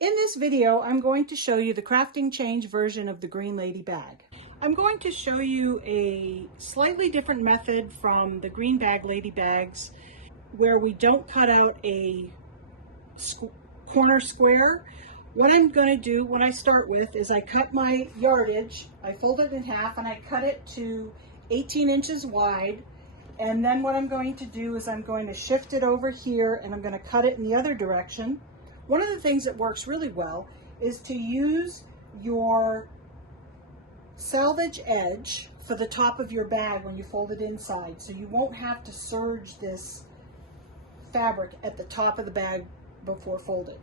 In this video, I'm going to show you the crafting change version of the Green Lady bag. I'm going to show you a slightly different method from the Green Bag Lady bags where we don't cut out a corner square. What I'm going to do when I start with is I cut my yardage, I fold it in half and I cut it to 18 inches wide. And then what I'm going to do is I'm going to shift it over here and I'm going to cut it in the other direction. One of the things that works really well is to use your salvage edge for the top of your bag when you fold it inside, so you won't have to serge this fabric at the top of the bag before folded.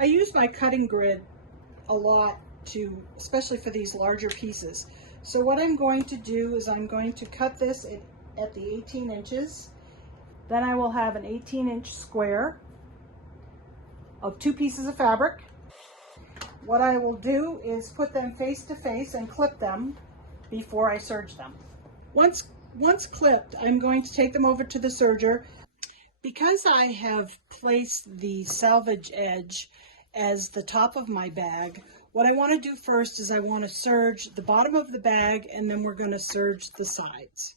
I use my cutting grid a lot especially for these larger pieces. So what I'm going to do is I'm going to cut this at the 18 inches. Then I will have an 18-inch square of 2 pieces of fabric. What I will do is put them face to face and clip them before I serge them. Once clipped, I'm going to take them over to the serger. Because I have placed the salvage edge as the top of my bag, what I want to do first is I want to serge the bottom of the bag and then we're going to serge the sides.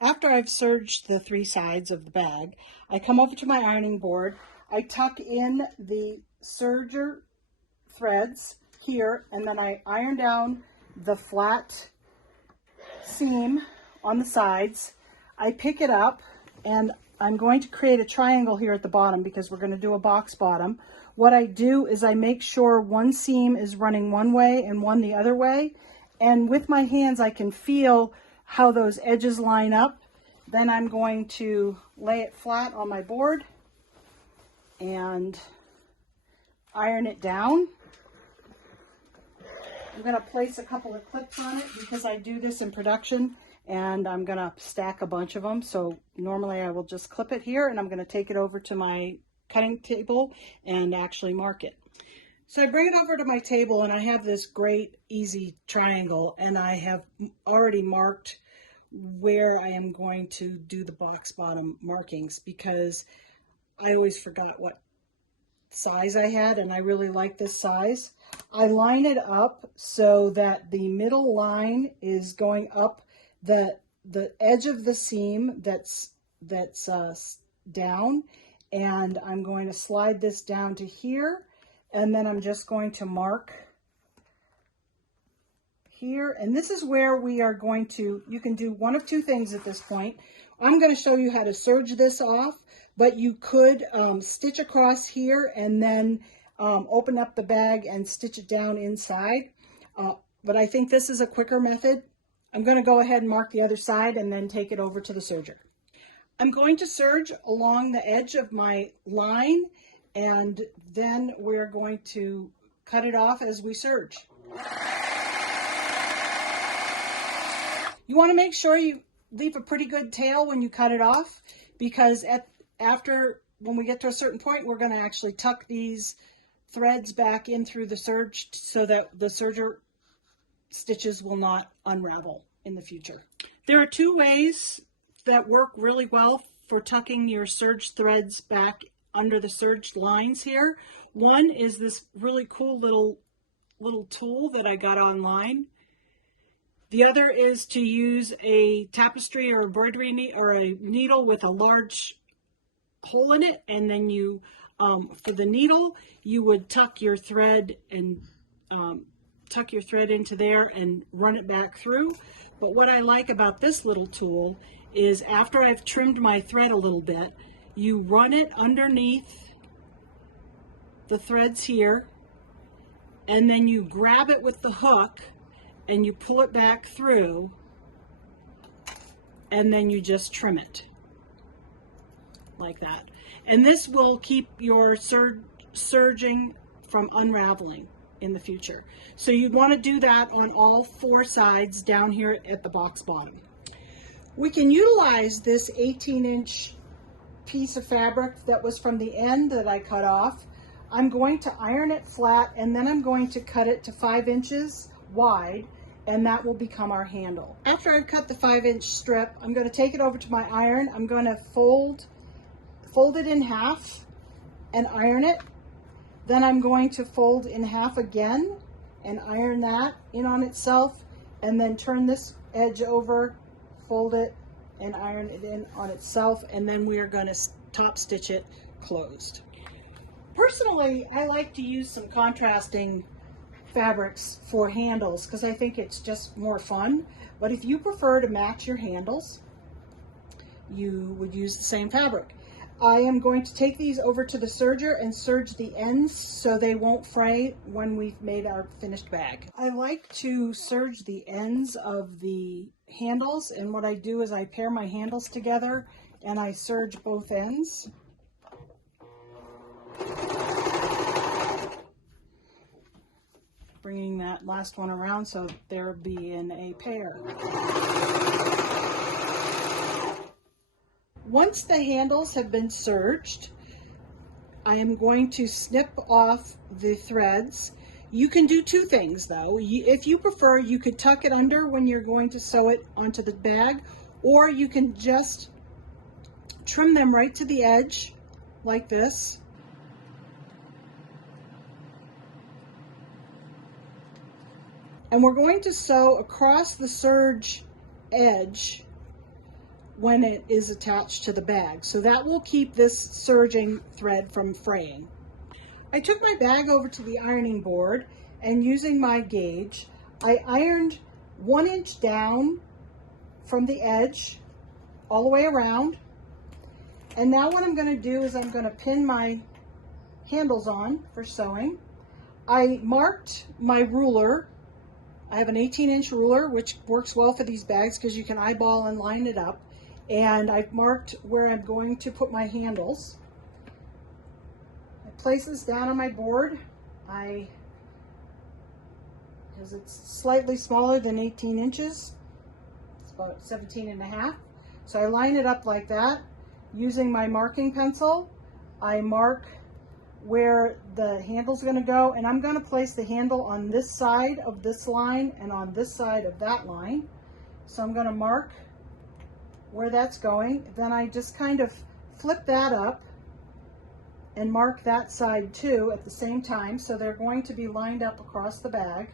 After I've serged the 3 sides of the bag, I come over to my ironing board. I tuck in the serger threads here and then I iron down the flat seam on the sides. I pick it up and I'm going to create a triangle here at the bottom because we're going to do a box bottom. What I do is I make sure one seam is running one way and one the other way, and with my hands I can feel how those edges line up. Then I'm going to lay it flat on my board and iron it down. I'm going to place a couple of clips on it because I do this in production and I'm going to stack a bunch of them. So normally I will just clip it here and I'm going to take it over to my cutting table and actually mark it. So I bring it over to my table and I have this great easy triangle and I have already marked where I am going to do the box bottom markings because I always forgot what size I had and I really like this size. I line it up so that the middle line is going up the edge of the seam that's down, and I'm going to slide this down to here and then I'm just going to mark here, and this is where we are going to, you can do one of 2 things at this point. I'm going to show you how to serge this off, but you could stitch across here and then open up the bag and stitch it down inside. But I think this is a quicker method. I'm going to go ahead and mark the other side and then take it over to the serger. I'm going to serge along the edge of my line and then we're going to cut it off as we serge. You want to make sure you leave a pretty good tail when you cut it off because when we get to a certain point, we're going to actually tuck these threads back in through the serge so that the serger stitches will not unravel in the future. There are 2 ways that work really well for tucking your serge threads back under the serged lines here. One is this really cool little tool that I got online. The other is to use a tapestry or embroidery or a needle with a large hole in it, and then you, for the needle, you would tuck your thread and tuck your thread into there and run it back through. But what I like about this little tool is after I've trimmed my thread a little bit, you run it underneath the threads here, and then you grab it with the hook and you pull it back through, and then you just trim it like that. And this will keep your serging from unraveling in the future. So you'd want to do that on all 4 sides down here at the box bottom. We can utilize this 18-inch piece of fabric that was from the end that I cut off. I'm going to iron it flat and then I'm going to cut it to 5 inches wide, and that will become our handle. After I've cut the 5-inch strip, I'm going to take it over to my iron. I'm going to fold it in half and iron it. Then I'm going to fold in half again and iron that in on itself, and then turn this edge over, fold it, and iron it in on itself, and then we are going to top stitch it closed. Personally, I like to use some contrasting fabrics for handles because I think it's just more fun. But if you prefer to match your handles, you would use the same fabric. I am going to take these over to the serger and serge the ends so they won't fray when we've made our finished bag. I like to serge the ends of the handles, and what I do is I pair my handles together and I serge both ends. Bringing that last one around so they'll be in a pair. Once the handles have been serged, I am going to snip off the threads. You can do two things though. If you prefer, you could tuck it under when you're going to sew it onto the bag, or you can just trim them right to the edge like this. And we're going to sew across the serge edge when it is attached to the bag. So that will keep this serging thread from fraying. I took my bag over to the ironing board, and using my gauge, I ironed 1 inch down from the edge all the way around. And now what I'm going to do is I'm going to pin my handles on for sewing. I marked my ruler. I have an 18-inch ruler, which works well for these bags because you can eyeball and line it up. And I've marked where I'm going to put my handles. I place this down on my board. Because it's slightly smaller than 18 inches. It's about 17 and a half. So I line it up like that. Using my marking pencil, I mark where the handle's going to go, and I'm going to place the handle on this side of this line and on this side of that line. So I'm going to mark where that's going. Then I just kind of flip that up and mark that side too at the same time, so they're going to be lined up across the bag.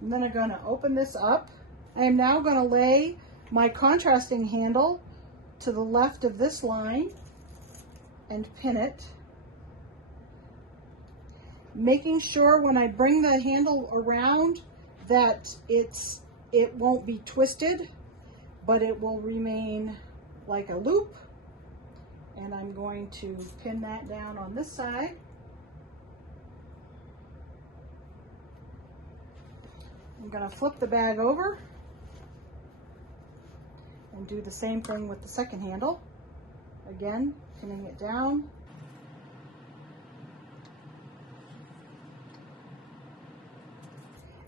And then I'm going to open this up. I am now going to lay my contrasting handle to the left of this line and pin it, making sure when I bring the handle around that it won't be twisted, but it will remain like a loop. And I'm going to pin that down on this side. I'm going to flip the bag over and do the same thing with the second handle. Again, pinning it down.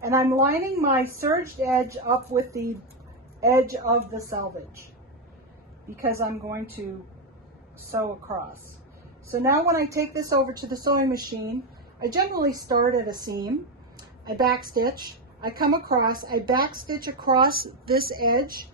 And I'm lining my serged edge up with the edge of the selvage because I'm going to sew across. So now when I take this over to the sewing machine, I generally start at a seam. I backstitch, I come across, I backstitch across this edge,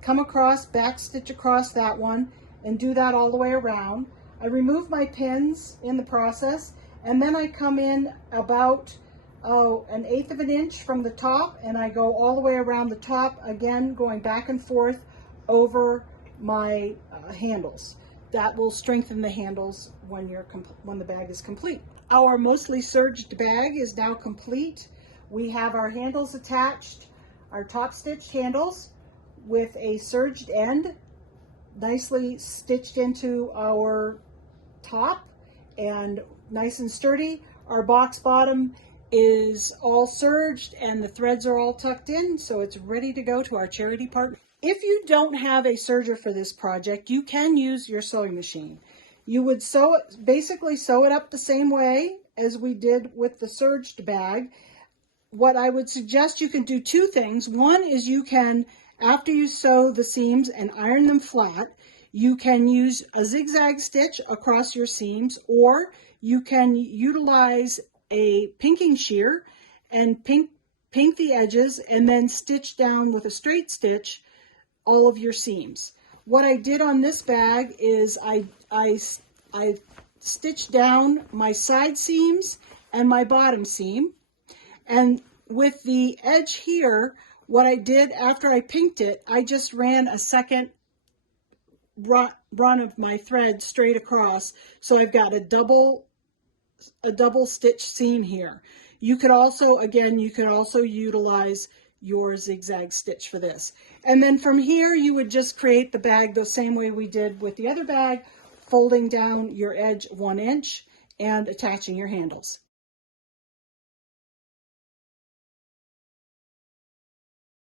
come across, backstitch across that one, and do that all the way around. I remove my pins in the process, and then I come in about 1/8 of an inch from the top, and I go all the way around the top, again going back and forth over my handles. That will strengthen the handles when the bag is complete. Our mostly serged bag is now complete. We have our handles attached, our top stitched handles with a serged end nicely stitched into our top and nice and sturdy. Our box bottom is all serged and the threads are all tucked in, so it's ready to go to our charity partner. If you don't have a serger for this project, you can use your sewing machine. You would basically sew it up the same way as we did with the serged bag. What I would suggest, you can do two things. One is you can, after you sew the seams and iron them flat, you can use a zigzag stitch across your seams, or you can utilize a pinking shear and pink the edges and then stitch down with a straight stitch all of your seams. What I did on this bag is I stitch down my side seams and my bottom seam. And with the edge here, what I did after I pinked it, I just ran a second run of my thread straight across. So I've got a double stitch seam here. You could also, again, you could also utilize your zigzag stitch for this. And then from here, you would just create the bag the same way we did with the other bag, folding down your edge 1 inch and attaching your handles.